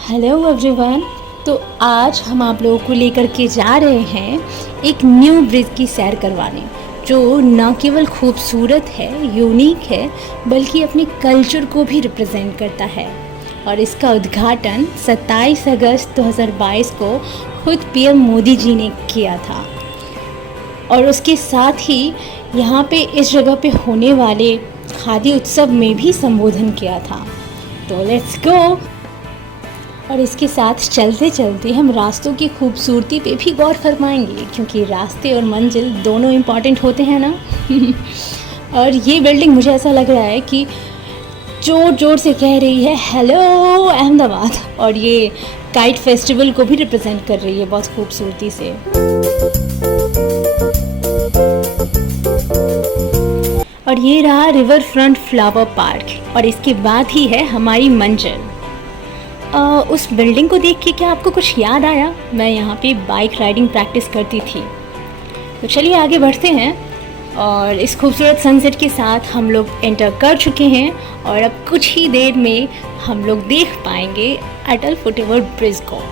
Hello everyone. तो आज हम आप लोगों को लेकर के जा रहे हैं एक न्यू ब्रिज की सैर करवाने, जो न केवल खूबसूरत है, यूनिक है, बल्कि अपने कल्चर को भी रिप्रेजेंट करता है। और इसका उद्घाटन 27 अगस्त 2022 को खुद पीएम मोदी जी ने किया था। और उसके साथ ही यहाँ पे इस जगह पे होने वाले खादी उत्सव में भी संबोधन किया था। तो लेट्स गो। और इसके साथ चलते चलते हम रास्तों की खूबसूरती पे भी गौर फरमाएंगे, क्योंकि रास्ते और मंजिल दोनों इम्पॉर्टेंट होते हैं ना। और ये बिल्डिंग मुझे ऐसा लग रहा है कि जोर जोर से कह रही है हेलो अहमदाबाद, और ये काइट फेस्टिवल को भी रिप्रेजेंट कर रही है बहुत खूबसूरती से। और ये रहा रिवर फ्रंट फ्लावर पार्क, और इसके बाद ही है हमारी मंजिल। उस बिल्डिंग को देख के क्या आपको कुछ याद आया? मैं यहाँ पे बाइक राइडिंग प्रैक्टिस करती थी। तो चलिए आगे बढ़ते हैं। और इस खूबसूरत सनसेट के साथ हम लोग एंटर कर चुके हैं, और अब कुछ ही देर में हम लोग देख पाएंगे अटल फुटओवर ब्रिज को।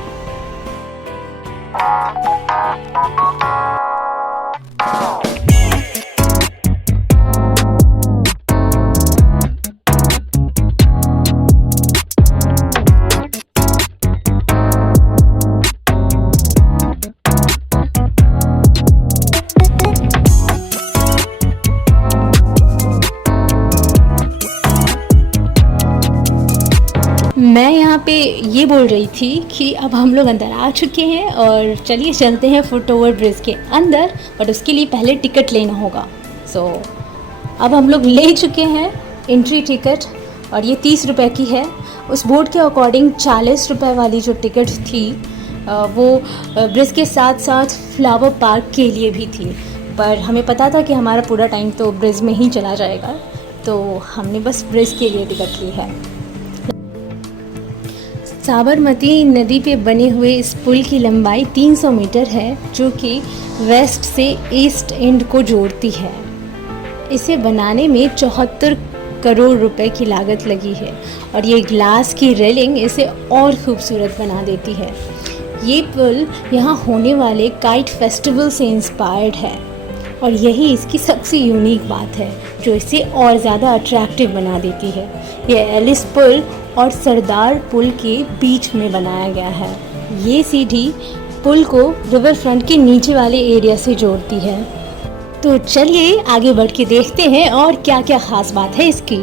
मैं यहाँ पे ये बोल रही थी कि अब हम लोग अंदर आ चुके हैं, और चलिए चलते हैं फुट ओवर ब्रिज के अंदर, बट उसके लिए पहले टिकट लेना होगा। सो अब हम लोग ले चुके हैं एंट्री टिकट, और ये 30 रुपये की है। उस बोर्ड के अकॉर्डिंग 40 रुपये वाली जो टिकट थी वो ब्रिज के साथ साथ फ्लावर पार्क के लिए भी थी, पर हमें पता था कि हमारा पूरा टाइम तो ब्रिज में ही चला जाएगा, तो हमने बस ब्रिज के लिए टिकट ली है। साबरमती नदी पे बने हुए इस पुल की लंबाई 300 मीटर है, जो कि वेस्ट से ईस्ट एंड को जोड़ती है। इसे बनाने में 74 करोड़ रुपए की लागत लगी है, और ये ग्लास की रेलिंग इसे और खूबसूरत बना देती है। ये पुल यहाँ होने वाले काइट फेस्टिवल से इंस्पायर्ड है, और यही इसकी सबसे यूनिक बात है, जो इसे और ज़्यादा अट्रैक्टिव बना देती है। यह एलिस पुल और सरदार पुल के बीच में बनाया गया है। ये सीढ़ी पुल को रिवर फ्रंट के नीचे वाले एरिया से जोड़ती है। तो चलिए आगे बढ़ के देखते हैं और क्या क्या खास बात है इसकी।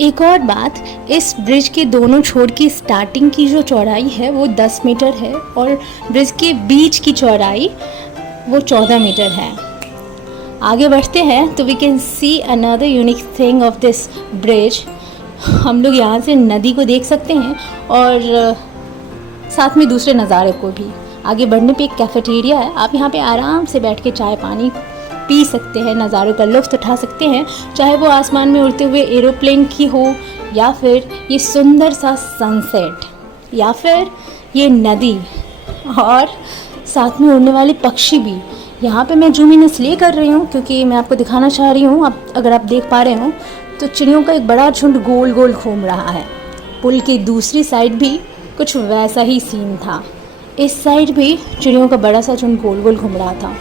एक और बात, इस ब्रिज के दोनों छोर की स्टार्टिंग की जो चौड़ाई है वो 10 मीटर है, और ब्रिज के बीच की चौड़ाई वो 14 मीटर है। आगे बढ़ते हैं तो we can see another unique thing of this bridge. हम लोग यहाँ से नदी को देख सकते हैं, और साथ में दूसरे नज़ारे को भी। आगे बढ़ने पे एक कैफेटेरिया है, आप यहाँ पे आराम से बैठ के चाय पानी पी सकते हैं, नज़ारों का लुत्फ़ उठा सकते हैं, चाहे वो आसमान में उड़ते हुए एरोप्लेन की हो, या फिर ये सुंदर सा सनसेट, या फिर ये नदी, और साथ में उड़ने वाले पक्षी भी। यहाँ पे मैं जूम इन इसलिए कर रही हूँ क्योंकि मैं आपको दिखाना चाह रही हूँ। अगर आप देख पा रहे हो तो चिड़ियों का एक बड़ा झुंड गोल गोल घूम रहा है। पुल की दूसरी साइड भी कुछ वैसा ही सीन था। इस साइड भी चिड़ियों का बड़ा सा झुंड गोल गोल घूम रहा था।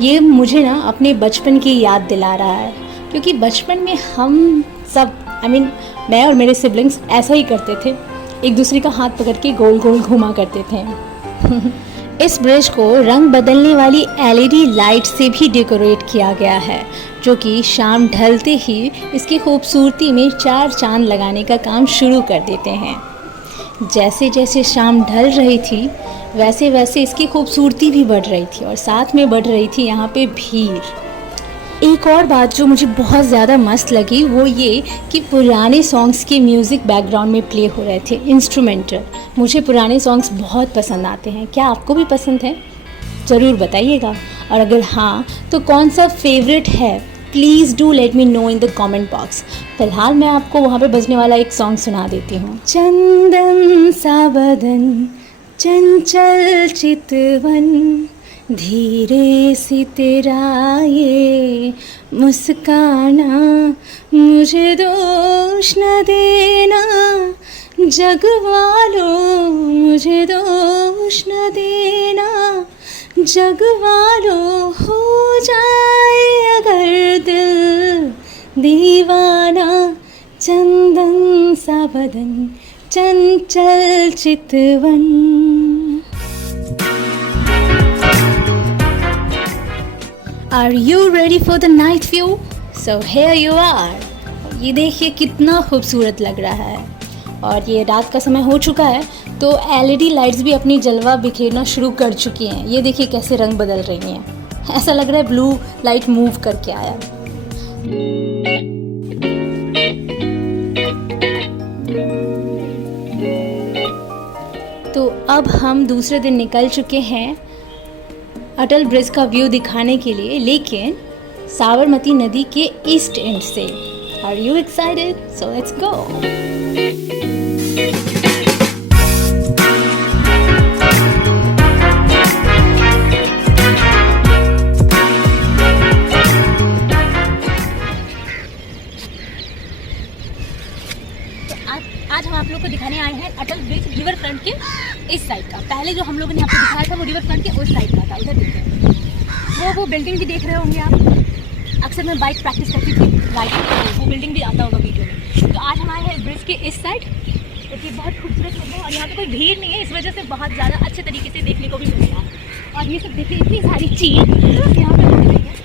ये मुझे ना अपने बचपन की याद दिला रहा है, क्योंकि बचपन में हम सब मैं और मेरे सिबलिंग्स ऐसा ही करते थे, एक दूसरे का हाथ पकड़ के गोल गोल घुमा करते थे। इस ब्रिज को रंग बदलने वाली एलईडी लाइट से भी डेकोरेट किया गया है, जो कि शाम ढलते ही इसकी खूबसूरती में 4 चांद लगाने का काम शुरू कर देते हैं। जैसे जैसे शाम ढल रही थी वैसे वैसे इसकी खूबसूरती भी बढ़ रही थी, और साथ में बढ़ रही थी यहाँ पे भीड़। एक और बात जो मुझे बहुत ज़्यादा मस्त लगी वो ये कि पुराने सॉन्ग्स के म्यूज़िक बैकग्राउंड में प्ले हो रहे थे, इंस्ट्रूमेंटल। मुझे पुराने सॉन्ग्स बहुत पसंद आते हैं। क्या आपको भी पसंद है? ज़रूर बताइएगा, और अगर हाँ तो कौन सा फेवरेट है please do let me know in the comment box. फिलहाल मैं आपको वहाँ पे बजने वाला एक सॉन्ग सुना देती हूँ। चंदन सा बदन चंचल चितवन धीरे से तेरा ये मुस्काना, मुझे दोष न देना जग वालों, मुझे दोष न देना जग वालों, हो जाए अगर दिल दीवाना, चंदन सा बदन चंचल चितवन। Are you ready for the night view? So here you are. ये देखिए कितना खूबसूरत लग रहा है। और ये रात का समय हो चुका है तो LED लाइट्स भी अपनी जलवा बिखेरना शुरू कर चुकी हैं। ये देखिए कैसे रंग बदल रही हैं। ऐसा लग रहा है ब्लू लाइट मूव करके आया। तो अब हम दूसरे दिन निकल चुके हैं अटल ब्रिज का व्यू दिखाने के लिए, लेकिन साबरमती नदी के ईस्ट एंड से। Are you excited? So let's go. आज हम आप लोग को दिखाने आए हैं अटल ब्रिज रिवर फ्रंट के इस साइड का। पहले जो हम लोगों ने आपको दिखाया था वो रिवर फ्रंट के उस साइड का था, उधर देखिए वो बिल्डिंग भी देख रहे होंगे आप। अक्सर मैं बाइक प्रैक्टिस करती थी राइडिंग, तो वो बिल्डिंग भी आता होगा वीडियो में। तो आज हम आए हैं ब्रिज के इस साइड, क्योंकि बहुत खूबसूरत है और यहाँ पर कोई भीड़ नहीं है, इस वजह से बहुत ज़्यादा अच्छे तरीके से देखने को भी मिल रहा है। और ये सब देखिए इतनी सारी चीज़ यहाँ पर दिख रही है।